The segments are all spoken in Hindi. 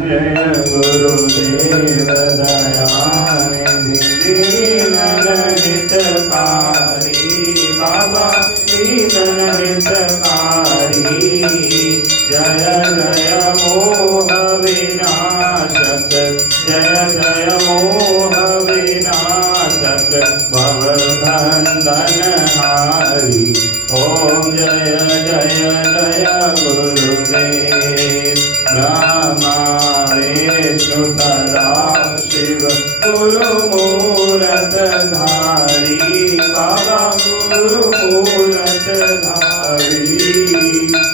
जय गुरुदेव दयानिधि दीनन हितकारी बाबा दीनन हितकारी जय जय मोह विनाशक जय जय मोह विनाशक भवबंधन हारी ओम जय जय जय गुरुदेव ब्रह्मा विष्णु सदा शिव गुरु मूरत धारी बाबा गुरु मूरत धारी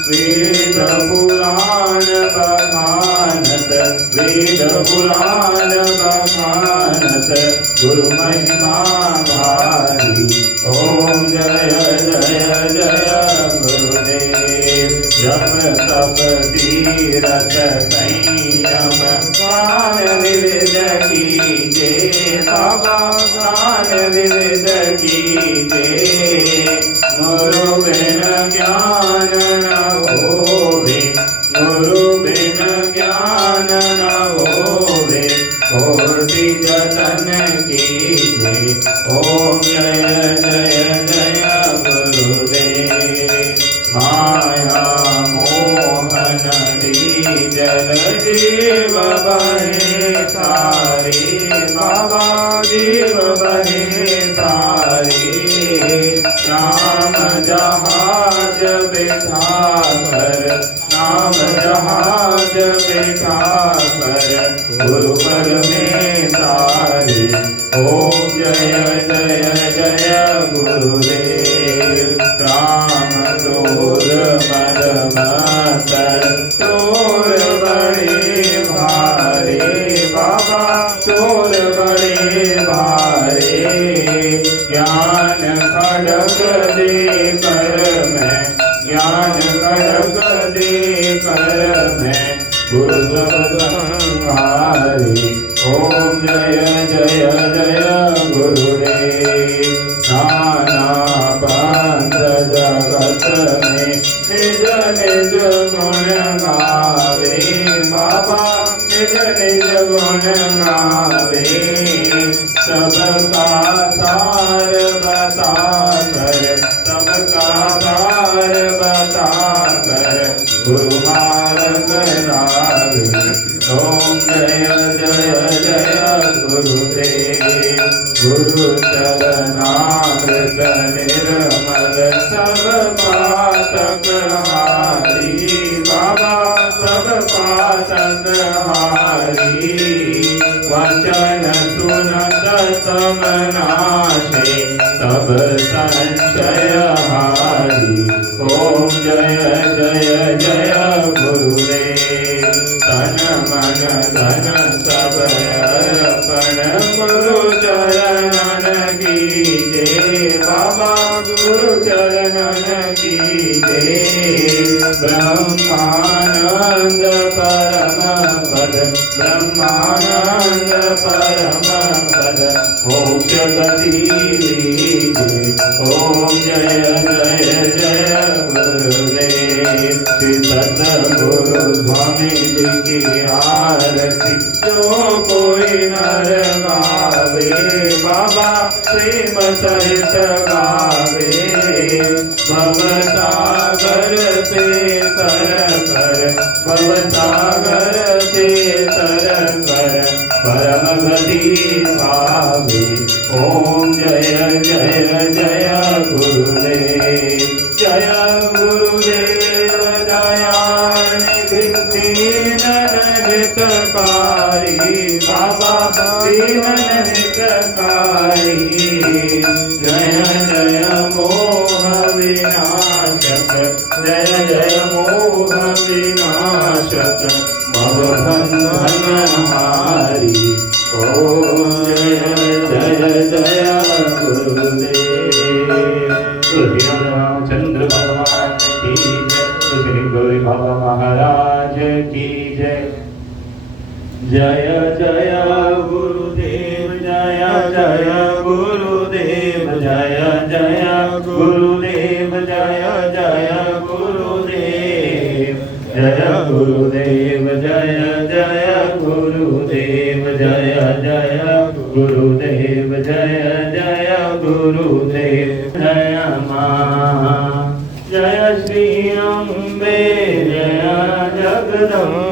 वेद पुराण बखानत वेद पुराण बखानत गुरु महिमा भारी ओम जय जय जय गुरुदेव जप तप तीरथ संयम ज्ञान विविध कीजे बाबा ज्ञान विविध कीजे गुरु बिन ज्ञान न होवे गुरु बिन ज्ञान न होवे कोटि जतन कीजे ओम जय जय जय गुरुदेव माया मोहन जल जीव बहे सारे बाबा जीव बहे सारे नाम जहाज बिठा कर नाम जहाज बिठा कर गुरु पर में तारे ओम जय जय जय गुरुदेव राम क्रोध मद मतर चोर बड़े भारे बाबा चोर बड़े भारे ज्ञान खड़ग दे कर मैं ज्ञान खड़ग दे कर मैं गुरु संहारे ओम जय जय जय गुरुदेव नाना पंथ जगत में निज निज गुण गावे बाबा निज निज गुण गावे सबका सार बता कर सबका सार बता कर गुरु मार्ग लावे ओम जय जय जय गुरुदेव गुरु चरणामृत निर्मल सब पातक हारी बाबा सब पातक हारी वचन सुनत समनाशे सब संशय हारी ओम जय जय जय गुरुदेव तन मन धन सब अर्पण गुरु चरणन कीजे बाबा गुरु चरणन कीजे ब्रह्मानंद परम पद ब्रह्मानंद परम पद मोक्ष गति लीजे ओम जय जय जय गुरुदेव श्री सतगुरु स्वामी जी की आरती जो कोई नर गावे बाबा प्रेम सहित गावे भव सागर से तर कर भव सागर से तर कर परम गति भावे ओम जय जय जय गुरुदेव जय गुरुदेव दयानिधि दीनन हितकारी बाबा दीनन हितकारी जय जय मोह विनाशक जय जय मोह विनाशक भवबंधन हारी ओम जय जय जय गुरुदेव श्री रामचंद्र भगवान की जय श्री गौरी बाबा महाराज की जय जय जय गुरुदेव जय जय गुरुदेव जय जय गुरुदेव जय जय गुरुदेव जय जय गुरुदेव जय जय गुरुदेव जय जय गुरुदेव जय जय गुरुदेव जय मां जय श्री अम्बे जय जगदम्बे